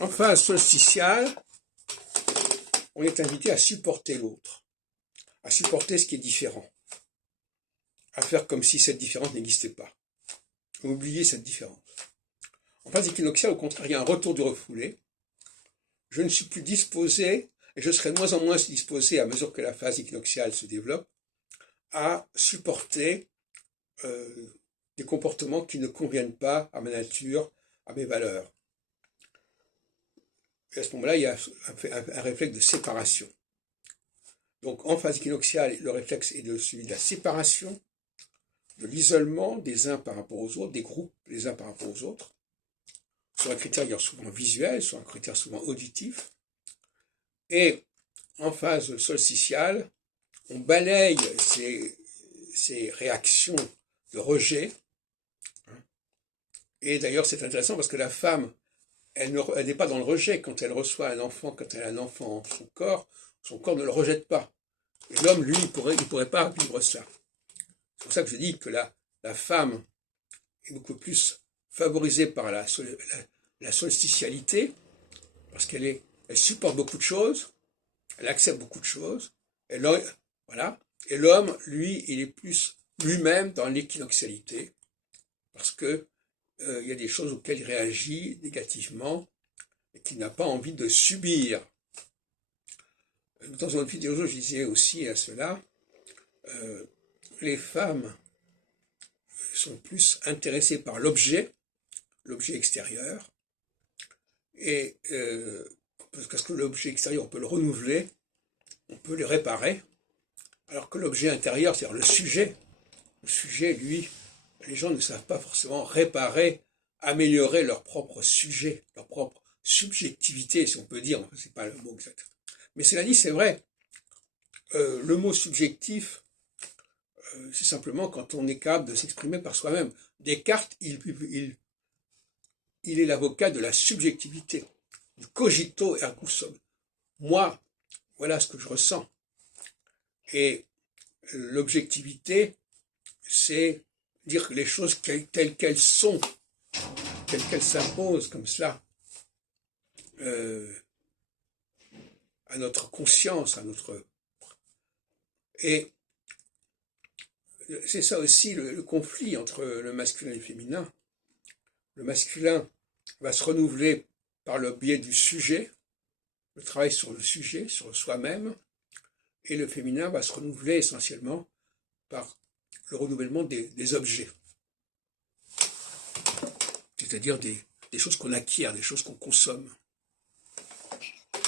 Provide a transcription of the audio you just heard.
En phase solsticiale, on est invité à supporter l'autre, à supporter ce qui est différent, à faire comme si cette différence n'existait pas, à oublier cette différence. En phase équinoxiale, au contraire, il y a un retour du refoulé. Je ne suis plus disposé, et je serai de moins en moins disposé à mesure que la phase équinoxiale se développe, à supporter des comportements qui ne conviennent pas à ma nature, à mes valeurs. Et à ce moment-là, il y a un réflexe de séparation. Donc en phase équinoxiale, le réflexe est celui de la séparation, de l'isolement des uns par rapport aux autres, des groupes les uns par rapport aux autres, sur un critère souvent visuel, sur un critère souvent auditif. Et en phase solsticiale, on balaye ces réactions de rejet. Et d'ailleurs, c'est intéressant parce que la femme, elle n'est pas dans le rejet. Quand elle reçoit un enfant, quand elle a un enfant en son corps ne le rejette pas. Et l'homme, lui, il pourrait pas vivre ça. C'est pour ça que je dis que la femme est beaucoup plus favorisée par la solsticialité, parce elle supporte beaucoup de choses, elle accepte beaucoup de choses, voilà. Et l'homme, lui, il est plus lui-même dans l'équinoxialité, parce que il y a des choses auxquelles il réagit négativement et qu'il n'a pas envie de subir. Dans une autre vidéo, je disais aussi à cela, les femmes sont plus intéressées par l'objet extérieur, et parce que l'objet extérieur, on peut le renouveler, on peut le réparer, alors que l'objet intérieur, c'est-à-dire le sujet, lui, les gens ne savent pas forcément réparer, améliorer leur propre sujet, leur propre subjectivité, si on peut dire, c'est pas le mot exact. Mais cela dit, c'est vrai, le mot subjectif, c'est simplement quand on est capable de s'exprimer par soi-même. Descartes, il est l'avocat de la subjectivité, du cogito ergo sum. Moi, voilà ce que je ressens. Et l'objectivité, c'est dire les choses telles qu'elles sont, telles qu'elles s'imposent comme cela, à notre conscience, Et c'est ça aussi le conflit entre le masculin et le féminin. Le masculin va se renouveler par le biais du sujet, le travail sur le sujet, sur soi-même, et le féminin va se renouveler essentiellement par le renouvellement des objets, c'est-à-dire des choses qu'on acquiert, des choses qu'on consomme.